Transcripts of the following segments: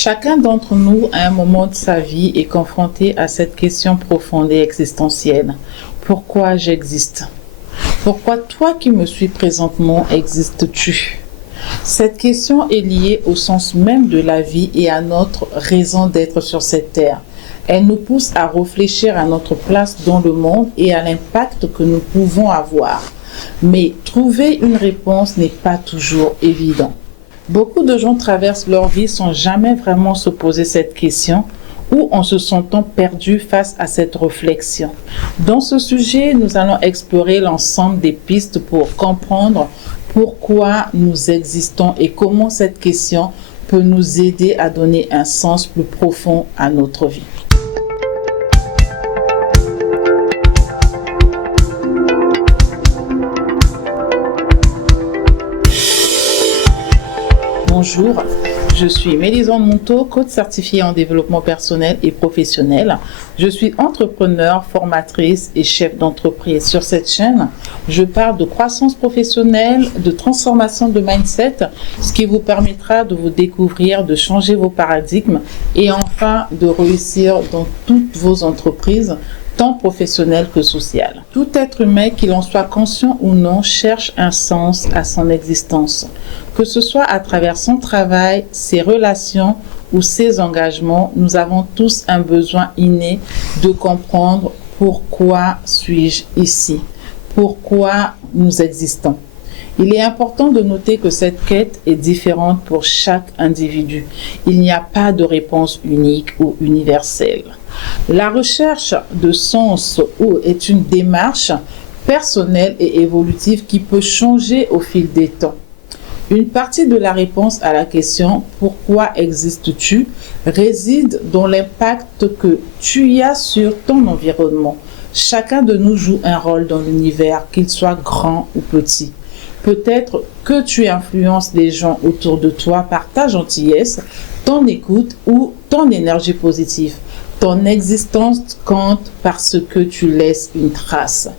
Chacun d'entre nous, à un moment de sa vie, est confronté à cette question profonde et existentielle. Pourquoi j'existe? Pourquoi toi qui me suis présentement existes-tu? Cette question est liée au sens même de la vie et à notre raison d'être sur cette terre. Elle nous pousse à réfléchir à notre place dans le monde et à l'impact que nous pouvons avoir. Mais trouver une réponse n'est pas toujours évident. Beaucoup de gens traversent leur vie sans jamais vraiment se poser cette question ou en se sentant perdus face à cette réflexion. Dans ce sujet, nous allons explorer l'ensemble des pistes pour comprendre pourquoi nous existons et comment cette question peut nous aider à donner un sens plus profond à notre vie. Bonjour, je suis Mélisande Monteau, coach certifiée en développement personnel et professionnel. Je suis entrepreneur, formatrice et chef d'entreprise. Sur cette chaîne, je parle de croissance professionnelle, de transformation de mindset, ce qui vous permettra de vous découvrir, de changer vos paradigmes et enfin de réussir dans toutes vos entreprises, tant professionnelles que sociales. Tout être humain, qu'il en soit conscient ou non, cherche un sens à son existence. Que ce soit à travers son travail, ses relations ou ses engagements, nous avons tous un besoin inné de comprendre pourquoi suis-je ici, pourquoi nous existons. Il est important de noter que cette quête est différente pour chaque individu. Il n'y a pas de réponse unique ou universelle. La recherche de sens est une démarche personnelle et évolutive qui peut changer au fil des temps. Une partie de la réponse à la question « Pourquoi existes-tu » réside dans l'impact que tu y as sur ton environnement. Chacun de nous joue un rôle dans l'univers, qu'il soit grand ou petit. Peut-être que tu influences les gens autour de toi par ta gentillesse, ton écoute ou ton énergie positive. Ton existence compte parce que tu laisses une trace.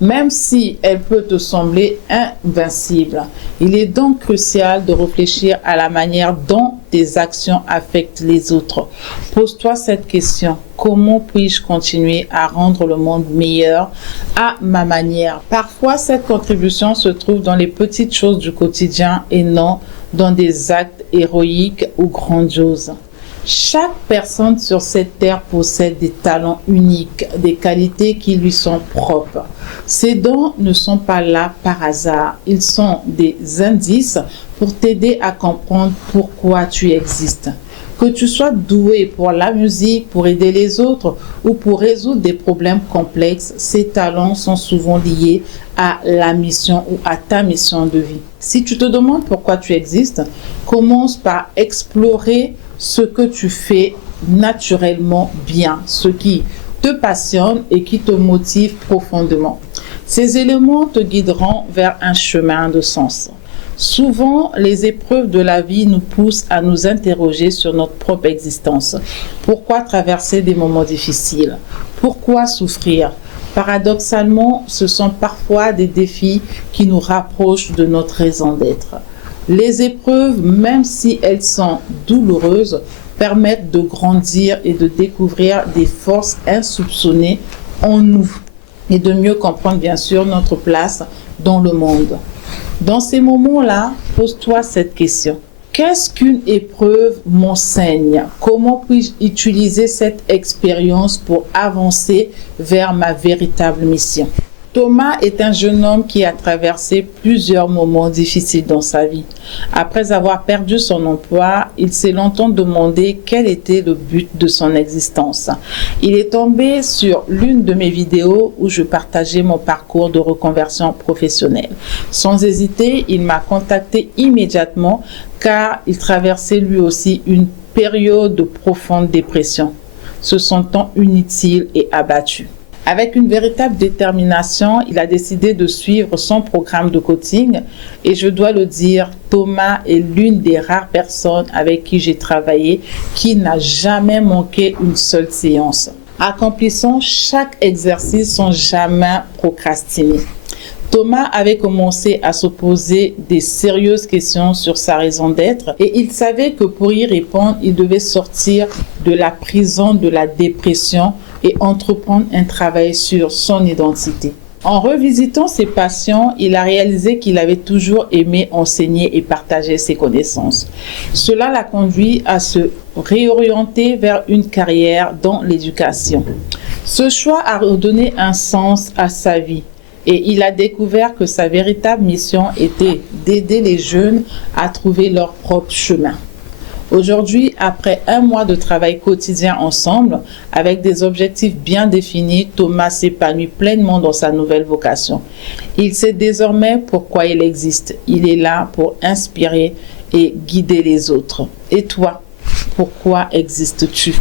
Même si elle peut te sembler invincible, il est donc crucial de réfléchir à la manière dont tes actions affectent les autres. Pose-toi cette question: comment puis-je continuer à rendre le monde meilleur à ma manière? Parfois, cette contribution se trouve dans les petites choses du quotidien et non dans des actes héroïques ou grandioses. Chaque personne sur cette terre possède des talents uniques, des qualités qui lui sont propres. Ces dons ne sont pas là par hasard. Ils sont des indices pour t'aider à comprendre pourquoi tu existes. Que tu sois doué pour la musique, pour aider les autres ou pour résoudre des problèmes complexes, ces talents sont souvent liés à la mission ou à ta mission de vie. Si tu te demandes pourquoi tu existes, commence par explorer ce que tu fais naturellement bien, ce qui te passionne et qui te motive profondément. Ces éléments te guideront vers un chemin de sens. Souvent, les épreuves de la vie nous poussent à nous interroger sur notre propre existence. Pourquoi traverser des moments difficiles? Pourquoi souffrir? Paradoxalement, ce sont parfois des défis qui nous rapprochent de notre raison d'être. Les épreuves, même si elles sont douloureuses, permettent de grandir et de découvrir des forces insoupçonnées en nous et de mieux comprendre bien sûr notre place dans le monde. Dans ces moments-là, pose-toi cette question. Qu'est-ce qu'une épreuve m'enseigne? Comment puis-je utiliser cette expérience pour avancer vers ma véritable mission? Thomas est un jeune homme qui a traversé plusieurs moments difficiles dans sa vie. Après avoir perdu son emploi, il s'est longtemps demandé quel était le but de son existence. Il est tombé sur l'une de mes vidéos où je partageais mon parcours de reconversion professionnelle. Sans hésiter, il m'a contacté immédiatement car il traversait lui aussi une période de profonde dépression, se sentant inutile et abattu. Avec une véritable détermination, il a décidé de suivre son programme de coaching et je dois le dire, Thomas est l'une des rares personnes avec qui j'ai travaillé qui n'a jamais manqué une seule séance, accomplissant chaque exercice sans jamais procrastiner. Thomas avait commencé à se poser des sérieuses questions sur sa raison d'être et il savait que pour y répondre, il devait sortir de la prison de la dépression et entreprendre un travail sur son identité. En revisitant ses passions, il a réalisé qu'il avait toujours aimé enseigner et partager ses connaissances. Cela l'a conduit à se réorienter vers une carrière dans l'éducation. Ce choix a redonné un sens à sa vie. Et il a découvert que sa véritable mission était d'aider les jeunes à trouver leur propre chemin. Aujourd'hui, après un mois de travail quotidien ensemble, avec des objectifs bien définis, Thomas s'épanouit pleinement dans sa nouvelle vocation. Il sait désormais pourquoi il existe. Il est là pour inspirer et guider les autres. Et toi, pourquoi existes-tu?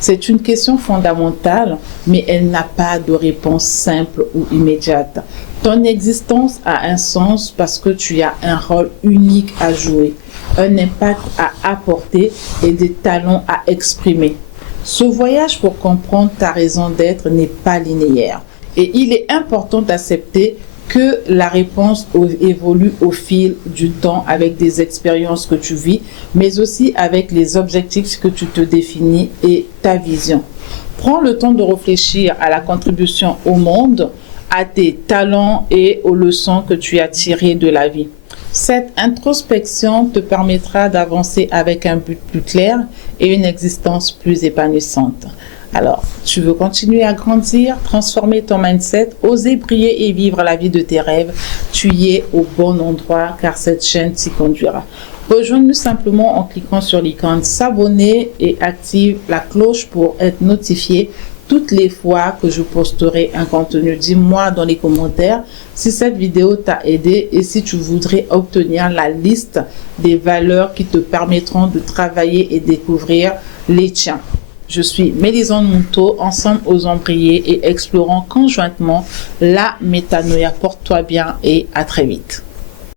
C'est une question fondamentale, mais elle n'a pas de réponse simple ou immédiate. Ton existence a un sens parce que tu as un rôle unique à jouer, un impact à apporter et des talents à exprimer. Ce voyage pour comprendre ta raison d'être n'est pas linéaire et il est important d'accepter que la réponse évolue au fil du temps avec des expériences que tu vis, mais aussi avec les objectifs que tu te définis et ta vision. Prends le temps de réfléchir à la contribution au monde, à tes talents et aux leçons que tu as tirées de la vie. Cette introspection te permettra d'avancer avec un but plus clair et une existence plus épanouissante. Alors, tu veux continuer à grandir, transformer ton mindset, oser briller et vivre la vie de tes rêves, tu y es au bon endroit car cette chaîne t'y conduira. Rejoins-nous simplement en cliquant sur l'icône s'abonner et active la cloche pour être notifié toutes les fois que je posterai un contenu. Dis-moi dans les commentaires si cette vidéo t'a aidé et si tu voudrais obtenir la liste des valeurs qui te permettront de travailler et découvrir les tiens. Je suis Mélisande Mounto, ensemble osons briller et explorons conjointement la métanoïa. Porte-toi bien et à très vite.